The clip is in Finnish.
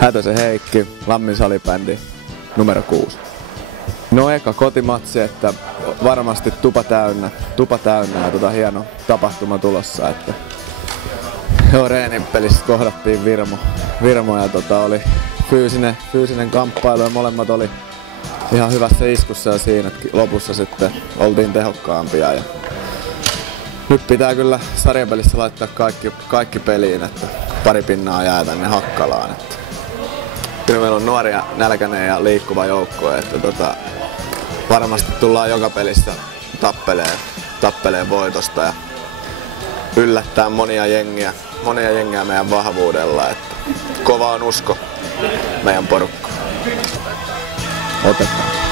Hätösen Heikki, Lammin salibändi, numero 6. No eka kotimatsi, että varmasti tupa täynnä ja hieno tapahtuma tulossa, että reenipelissä kohdattiin Virmo ja oli fyysinen kamppailu ja molemmat oli ihan hyvässä iskussa ja siinä, että lopussa sitten oltiin tehokkaampia. Ja nyt pitää kyllä sarjapelissä laittaa kaikki peliin, että pari pinnaa jää tänne Hakkalaan. Että kyllä meillä on nuoria, nälkäinen ja liikkuva joukkue, että varmasti tullaan joka pelissä tappelee voitosta ja yllättää monia jengiä meidän vahvuudella, että kova on usko meidän porukkaan. Otetaan.